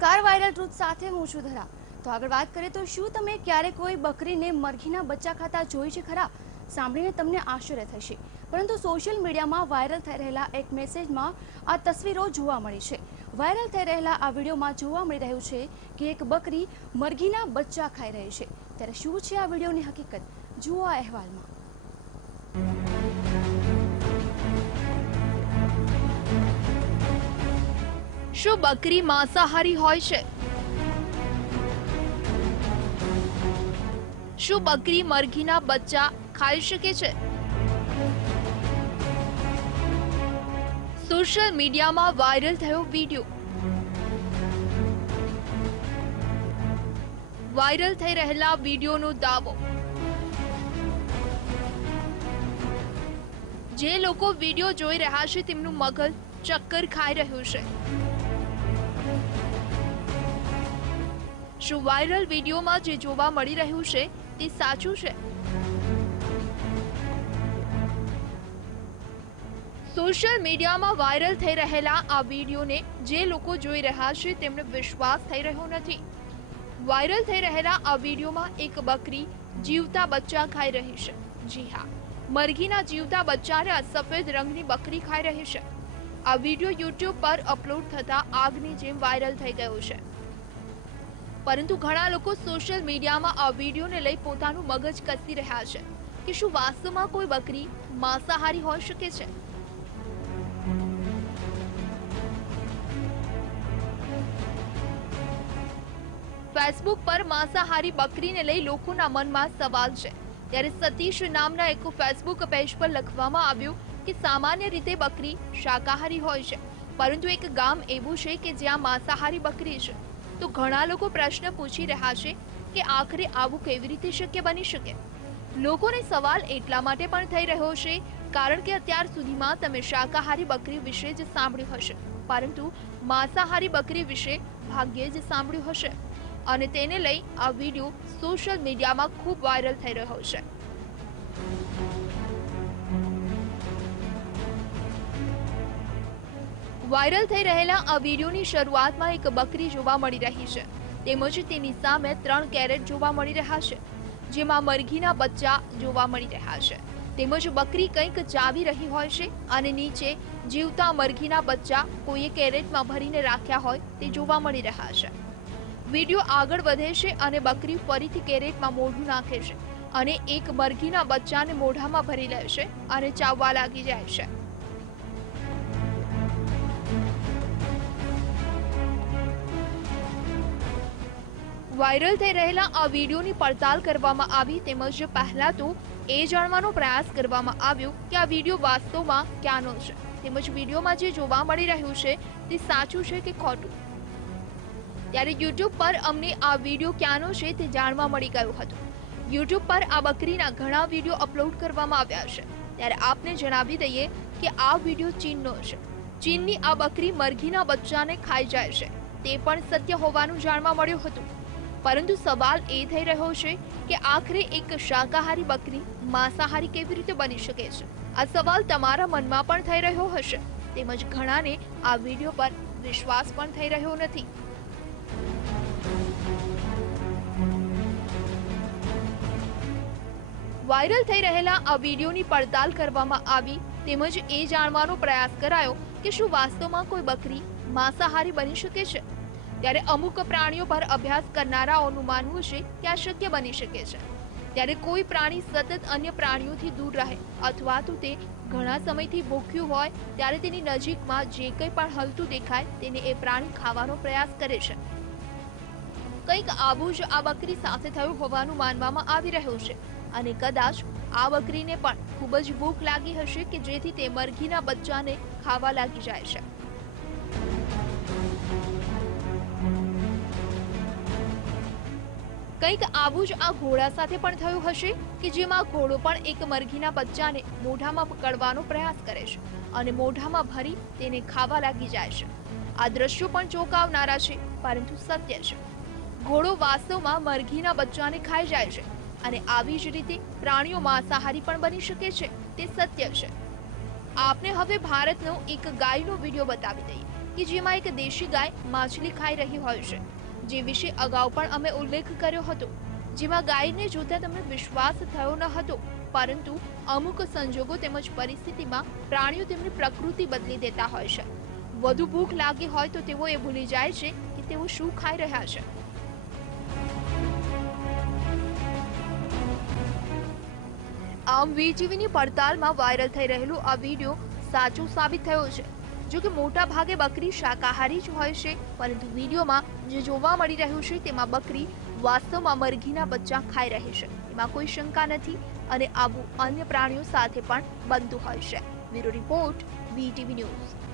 નમસ્કાર, viral truth સાથે હું છું ધરા। તો આગળ વાત કરીએ તો શું તમે ક્યારે કોઈ બકરીને મરઘીના બચ્ચા ખાતા જોઈ છે ખરા? સાંભળીને તમને આશ્ચર્ય થશે, પરંતુ સોશિયલ મીડિયામાં વાયરલ થઈ રહેલા એક મેસેજમાં આ તસવીરો જોવા મળી છે। વાયરલ થઈ રહેલા આ વિડીયોમાં જોવા મળી રહ્યું છે કે એક બકરી મરઘીના બચ્ચા ખાઈ રહી છે। ત્યારે શું છે આ વિડીયોની હકીકત, જુઓ આ અહેવાલમાં। શું બકરી માંસાહારી હોય છે? શું બકરી મરઘીના બચ્ચા ખાઈ શકે છે? સોશિયલ મીડિયામાં વાયરલ થયો વિડીયો। વાયરલ થઈ રહેલા વિડીયોનો દાવો। જે લોકો વિડીયો જોઈ રહ્યા છે તેમનું મગજ ચક્કર ખાઈ રહ્યું છે। શું વાયરલ વિડીયોમાં જે જોવા મળી રહ્યું છે તે સાચું છે? સોશિયલ મીડિયામાં વાયરલ થઈ રહેલા આ વિડીયોને જે લોકો જોઈ રહ્યા છે તેમને વિશ્વાસ થઈ રહ્યો નથી। વાયરલ થઈ રહેલા આ વિડીયોમાં એક બકરી જીવતા બચ્ચા ખાઈ રહી છે। જી હા, મરઘીના જીવતા બચ્ચાને આ સફેદ રંગની બકરી ખાઈ રહી છે। આ વિડીયો યુટ્યુબ પર અપલોડ થતા આગની જેમ વાયરલ થઈ ગયો છે। પરંતુ ઘણા લોકો સોશિયલ મીડિયામાં આ વિડીયોને લઈ પોતાનું મગજ કસી રહ્યા છે કે શું વાસ્તવમાં કોઈ બકરી માંસાહારી હોઈ શકે છે? ફેસબુક પર માંસાહારી બકરીને લઈ લોકોના મનમાં સવાલ છે। ત્યારે સતીશ નામના એક ફેસબુક પેજ પર લખવામાં આવ્યું કે સામાન્ય રીતે બકરી શાકાહારી હોય છે, પરંતુ એક ગામ એવું છે કે જ્યાં માંસાહારી બકરી છે। તો ઘણા લોકો પ્રશ્ન પૂછી રહ્યા છે કે આખરે આવું કેવી રીતે શક્ય બની શકે? લોકોને સવાલ એટલા માટે પણ થઈ રહ્યો છે કારણ કે અત્યાર સુધીમાં તમે શાકાહારી બકરી વિશે જ સાંભળ્યું હશે, પરંતુ માંસાહારી બકરી વિશે ભાગ્યે જ સાંભળ્યું હશે। અને તેને લઈ આ વિડીયો સોશિયલ મીડિયામાં ખૂબ વાયરલ થઈ રહ્યો છે। વાયરલ થઈ રહેલા આ વિડીયોની શરૂઆતમાં એક બકરી જોવા મળી રહી છે, તેમજ તેની સામે 3 કેરેટ જોવા મળી રહ્યા છે, જેમાં મરઘીના બચ્ચા જોવા મળી રહ્યા છે। તેમજ બકરી કંઈક ચાવી રહી હોય છે અને નીચે જીવતા મરઘીના બચ્ચા કોઈએ કેરેટમાં ભરીને રાખ્યા હોય તે જોવા મળી રહ્યા છે। વિડીયો આગળ વધે છે અને બકરી ફરીથી કેરેટમાં મોઢું નાખે છે અને એક મરઘીના બચ્ચાને મોઢામાં ભરી લે છે અને ચાવવા લાગી જાય છે। વાયરલ થઈ રહેલા આ વિડીયોની પડતાલ કરવામાં આવી, તેમજ પહેલા તો એ જાણવાનો પ્રયાસ કરવામાં આવ્યો કે આ વિડીયો વાસ્તવમાં ક્યાંનો છે, તેમજ વિડીયોમાં જે જોવા મળી રહ્યું છે તે સાચું છે કે ખોટું। ત્યારે યુટ્યુબ પર અમને આ વિડીયો ક્યાંનો છે તે જાણવા મળી ગયું હતું। યુટ્યુબ પર આ બકરીના ઘણા વિડીયો અપલોડ કરવામાં આવ્યા છે। ત્યારે આપને જણાવી દઈએ કે આ વિડીયો ચીનનો છે। ચીનની આ બકરી મરઘીના બચ્ચાને ખાઈ જાય છે તે પણ સત્ય હોવાનું જાણવા મળ્યું હતું, પરંતુ સવાલ એ થઈ રહ્યો છે કે આખરે એક શાકાહારી બકરી માંસાહારી કેવી રીતે બની શકે છે? આ સવાલ તમારા મનમાં પણ થઈ રહ્યો હશે, તેમજ ઘણાને આ વિડીયો પર વિશ્વાસ પણ થઈ રહ્યો નથી। વાયરલ થઈ રહેલા આ વિડીયોની પડતાલ કરવામાં આવી, તેમજ એ જાણવાનો પ્રયાસ કરાયો કે શું વાસ્તવમાં કોઈ બકરી માંસાહારી બની શકે છે? ત્યારે અમુક પ્રાણીઓ પર અભ્યાસ કરનારાઓનું માનવું છે કે આ શક્ય બની શકે છે। ત્યારે કોઈ પ્રાણી સતત અન્ય પ્રાણીઓથી દૂર રહે અથવા તો તે ઘણા સમયથી ભૂખ્યું હોય ત્યારે તેની નજીકમાં જે કંઈ પણ હલતું દેખાય તેને એ પ્રાણી ખાવાનો પ્રયાસ કરે છે। કંઈક આવું જ આ બકરી સાથે થયું હોવાનું માનવામાં આવી રહ્યું છે અને કદાચ આ બકરીને પણ ખૂબ જ ભૂખ લાગી હશે કે જેથી તે મરઘીના બચ્ચાને ખાવા લાગી જાય છે। કંઈક આવું જ આ ઘોડા સાથે પણ થયું હશે કે જેમાં ઘોડો પણ એક મરઘીના બચ્ચાને મોઢામાં પકડવાનો પ્રયાસ કરે છે અને મોઢામાં ભરી તેને ખાવા લાગી જાય છે। આ દ્રશ્યો પણ ચોંકાવનારા છે, પરંતુ સત્ય છે। ઘોડો વાસ્તવમાં મરઘીના બચ્ચાને ખાઈ જાય છે અને આવી જ રીતે પ્રાણીઓ માંસાહારી પણ બની શકે છે તે સત્ય છે। આપને હવે ભારતનો એક ગાયનો વિડીયો બતાવી દઈએ। કે જેમાં એક દેશી ગાય માછલી ખાઈ રહી હોય છે, જે વિશે અગાઉ પણ અમે ઉલ્લેખ કર્યો હતો, જેમાં ગાયને જોતા તમને વિશ્વાસ થયો ન હતો, પરંતુ અમુક સંજોગો તેમજ પરિસ્થિતિમાં પ્રાણીઓ તેમની પ્રકૃતિ બદલી દેતા હોય છે. વધુ ભૂખ લાગી હોય તો તેઓ એ ભૂલી જાય છે કે તેઓ શું ખાઈ રહ્યા છે. આમ વીટીવીની પડતાલમાં વાયરલ થઈ રહેલો આ વિડીયો સાચો સાબિત થયો છે. જો કે મોટા ભાગે બકરી શાકાહારી જ હોય છે, પરંતુ વિડીયોમાં જે જોવા મળી રહ્યું છે તેમાં બકરી વાસ્તવમાં મરઘીના બચ્ચા ખાઈ રહી છે. એમાં કોઈ શંકા નથી અને આવું અન્ય પ્રાણીઓ સાથે પણ બનતું હોય છે. Bureau report, VTV news.